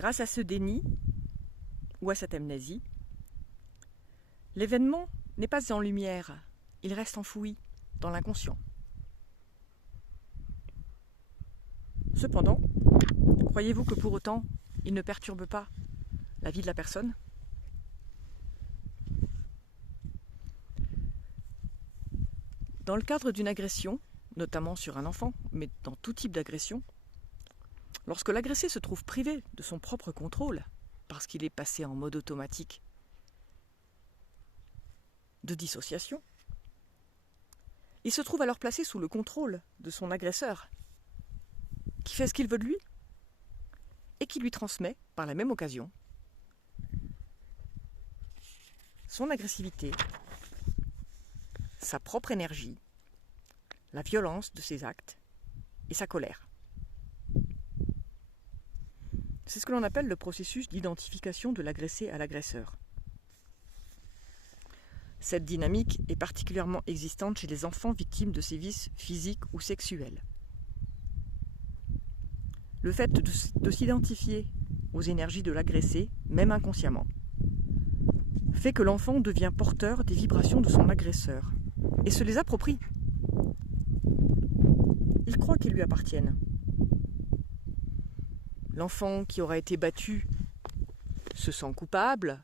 Grâce à ce déni ou à cette amnésie, l'événement n'est pas en lumière, il reste enfoui dans l'inconscient. Cependant, croyez-vous que pour autant, il ne perturbe pas la vie de la personne ? Dans le cadre d'une agression, notamment sur un enfant, mais dans tout type d'agression, lorsque l'agressé se trouve privé de son propre contrôle, parce qu'il est passé en mode automatique de dissociation, il se trouve alors placé sous le contrôle de son agresseur, qui fait ce qu'il veut de lui, et qui lui transmet, par la même occasion, son agressivité, sa propre énergie, la violence de ses actes et sa colère. C'est ce que l'on appelle le processus d'identification de l'agressé à l'agresseur. Cette dynamique est particulièrement existante chez les enfants victimes de sévices physiques ou sexuels. Le fait de s'identifier aux énergies de l'agressé, même inconsciemment, fait que l'enfant devient porteur des vibrations de son agresseur et se les approprie. Il croit qu'ils lui appartiennent. L'enfant qui aura été battu se sent coupable,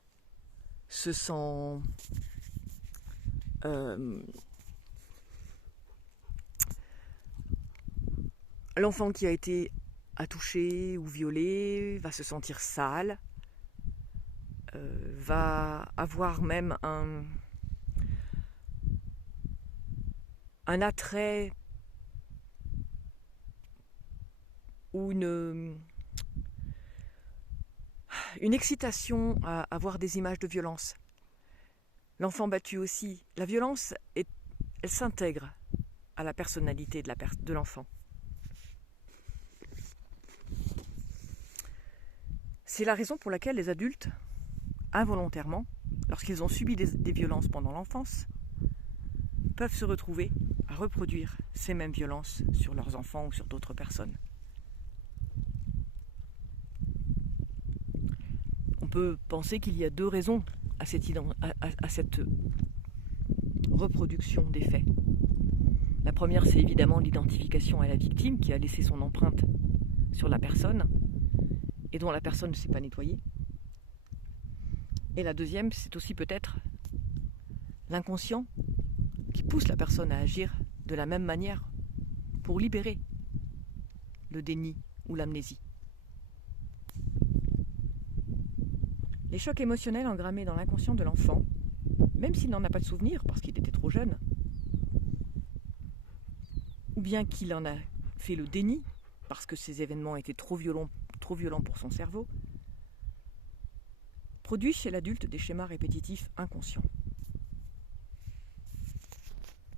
se sent l'enfant qui a été touché ou violé va se sentir sale, va avoir même un attrait ou une excitation à voir des images de violence. L'enfant battu aussi, la violence, elle s'intègre à la personnalité de l'enfant. C'est la raison pour laquelle les adultes, involontairement, lorsqu'ils ont subi des violences pendant l'enfance, peuvent se retrouver à reproduire ces mêmes violences sur leurs enfants ou sur d'autres personnes. On peut penser qu'il y a deux raisons à cette reproduction des faits. La première, c'est évidemment l'identification à la victime qui a laissé son empreinte sur la personne et dont la personne ne s'est pas nettoyée. Et la deuxième, c'est aussi peut-être l'inconscient qui pousse la personne à agir de la même manière pour libérer le déni ou l'amnésie. Les chocs émotionnels engrammés dans l'inconscient de l'enfant, même s'il n'en a pas de souvenir parce qu'il était trop jeune, ou bien qu'il en a fait le déni parce que ces événements étaient trop violents pour son cerveau, produisent chez l'adulte des schémas répétitifs inconscients.